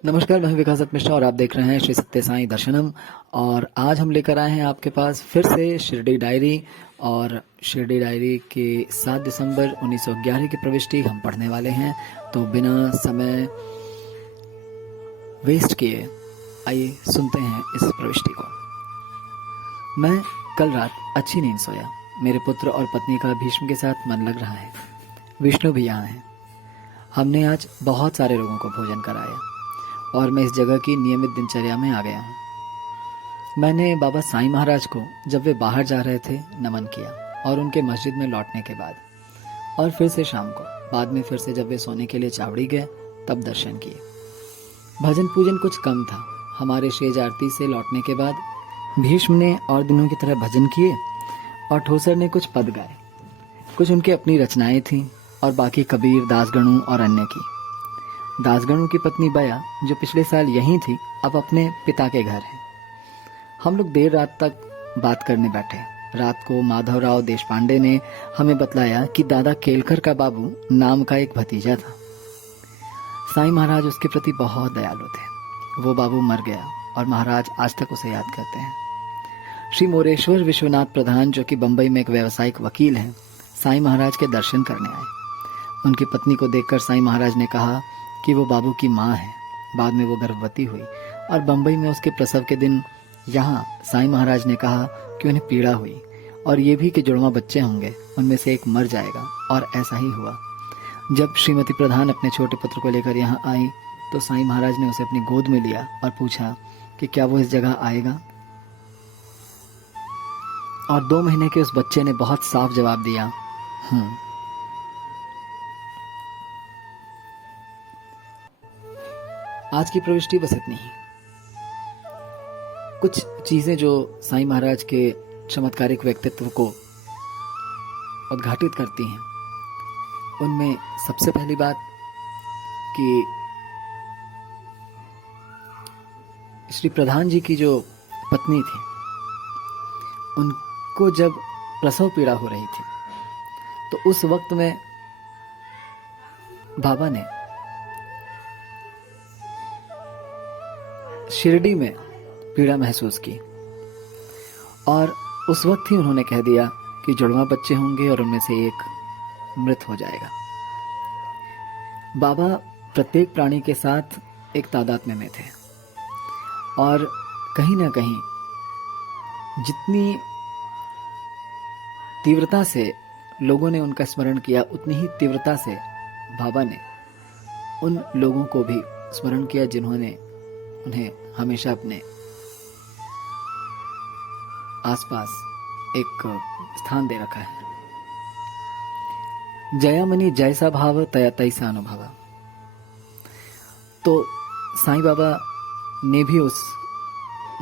नमस्कार, मैं विकास मिश्रा और आप देख रहे हैं श्री सत्य साईं दर्शनम। और आज हम लेकर आए हैं आपके पास फिर से शिरडी डायरी। और शिरडी डायरी के 7 दिसंबर 1911 की प्रविष्टि हम पढ़ने वाले हैं। तो बिना समय वेस्ट किए आइए सुनते हैं इस प्रविष्टि को। मैं कल रात अच्छी नींद सोया। मेरे पुत्र और पत्नी का भीष्म के साथ मन लग रहा है। विष्णु भी यहाँ है। हमने आज बहुत सारे लोगों को भोजन कराया और मैं इस जगह की नियमित दिनचर्या में आ गया हूँ। मैंने बाबा साईं महाराज को जब वे बाहर जा रहे थे नमन किया, और उनके मस्जिद में लौटने के बाद, और फिर से शाम को, बाद में फिर से जब वे सोने के लिए चावड़ी गए तब दर्शन किए। भजन पूजन कुछ कम था। हमारे शेज आरती से लौटने के बाद भीष्म ने और दिनों की तरह भजन किए और ठोसर ने कुछ पद गाए। कुछ उनकी अपनी रचनाएं थीं और बाकी कबीर, दासगणु और अन्य की। दासगणु की पत्नी बया, जो पिछले साल यहीं थी, अब अपने पिता के घर है। हम लोग देर रात तक बात करने बैठे। रात को माधवराव देशपांडे ने हमें बतलाया कि दादा केलकर का बाबू नाम का एक भतीजा था। साईं महाराज उसके प्रति बहुत दयालु थे। वो बाबू मर गया और महाराज आज तक उसे याद करते हैं। श्री मोरेश्वर विश्वनाथ प्रधान, जो कि बंबई में एक व्यावसायिक वकील हैं, साईं महाराज के दर्शन करने आए। उनकी पत्नी को देखकर साईं महाराज ने कहा कि वो बाबू की माँ है। बाद में वो गर्भवती हुई और बंबई में उसके प्रसव के दिन यहाँ साईं महाराज ने कहा कि उन्हें पीड़ा हुई और ये भी कि जुड़वा बच्चे होंगे, उनमें से एक मर जाएगा। और ऐसा ही हुआ। जब श्रीमती प्रधान अपने छोटे पुत्र को लेकर यहाँ आई तो साईं महाराज ने उसे अपनी गोद में लिया और पूछा कि क्या वो इस जगह आएगा। और 2 महीने के उस बच्चे ने बहुत साफ जवाब दिया, आज की प्रविष्टि बस इतनी ही। कुछ चीजें जो साईं महाराज के चमत्कारिक व्यक्तित्व को उद्घाटित करती हैं, उनमें सबसे पहली बात कि श्री प्रधान जी की जो पत्नी थी, उनको जब प्रसव पीड़ा हो रही थी तो उस वक्त में बाबा ने शिरडी में पीड़ा महसूस की और उस वक्त ही उन्होंने कह दिया कि जुड़वा बच्चे होंगे और उनमें से एक मृत हो जाएगा। बाबा प्रत्येक प्राणी के साथ एक तादात्म्य में थे और कहीं ना कहीं जितनी तीव्रता से लोगों ने उनका स्मरण किया, उतनी ही तीव्रता से बाबा ने उन लोगों को भी स्मरण किया जिन्होंने उन्हें हमेशा अपने आसपास एक स्थान दे रखा है। जयामणि जैसा भाव तया तैसा अनुभव। तो साईं बाबा ने भी उस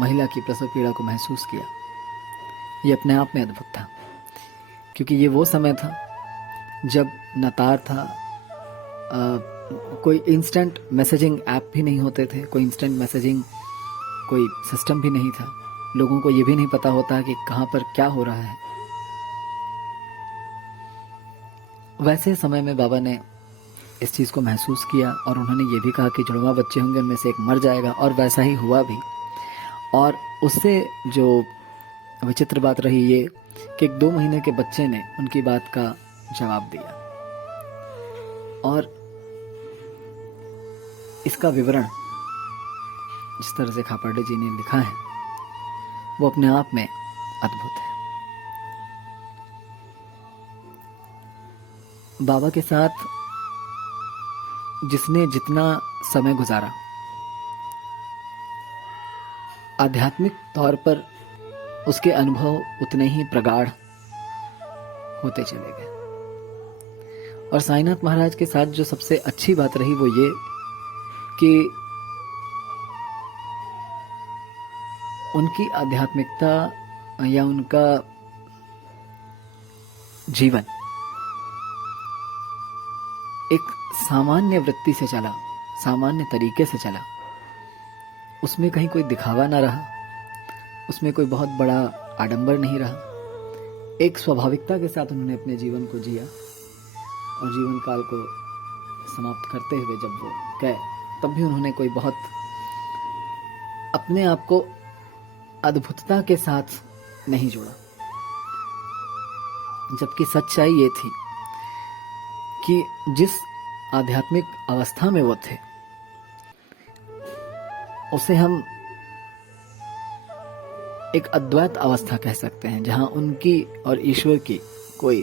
महिला की प्रसव पीड़ा को महसूस किया। ये अपने आप में अद्भुत था, क्योंकि ये वो समय था जब न तार था, कोई इंस्टेंट मैसेजिंग ऐप भी नहीं होते थे, कोई इंस्टेंट मैसेजिंग कोई सिस्टम भी नहीं था। लोगों को ये भी नहीं पता होता कि कहाँ पर क्या हो रहा है। वैसे समय में बाबा ने इस चीज़ को महसूस किया और उन्होंने ये भी कहा कि जुड़वा बच्चे होंगे, उनमें से एक मर जाएगा, और वैसा ही हुआ भी। और उससे जो विचित्र बात रही ये कि 2 महीने के बच्चे ने उनकी बात का जवाब दिया। और इसका विवरण जिस तरह से खापर्डे जी ने लिखा है वो अपने आप में अद्भुत है। बाबा के साथ जिसने जितना समय गुजारा, आध्यात्मिक तौर पर उसके अनुभव उतने ही प्रगाढ़ होते चले गए। और साईनाथ महाराज के साथ जो सबसे अच्छी बात रही वो ये कि उनकी आध्यात्मिकता या उनका जीवन एक सामान्य वृत्ति से चला, सामान्य तरीके से चला। उसमें कहीं कोई दिखावा ना रहा, उसमें कोई बहुत बड़ा आडंबर नहीं रहा। एक स्वाभाविकता के साथ उन्होंने अपने जीवन को जिया और जीवन काल को समाप्त करते हुए जब वो गए तब भी उन्होंने कोई बहुत अपने आप को अद्भुतता के साथ नहीं जोड़ा। जबकि सच्चाई ये थी कि जिस आध्यात्मिक अवस्था में वो थे उसे हम एक अद्वैत अवस्था कह सकते हैं, जहां उनकी और ईश्वर की कोई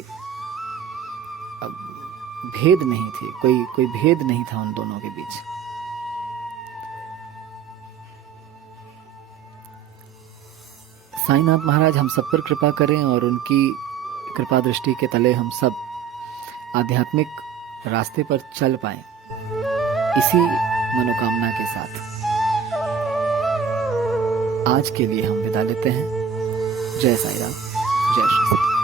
भेद नहीं थी, कोई भेद नहीं था उन दोनों के बीच। साईनाथ महाराज हम सब पर कृपा करें और उनकी कृपा दृष्टि के तले हम सब आध्यात्मिक रास्ते पर चल पाएं, इसी मनोकामना के साथ आज के लिए हम विदा लेते हैं। जय साईं राम, जय श्री साईं।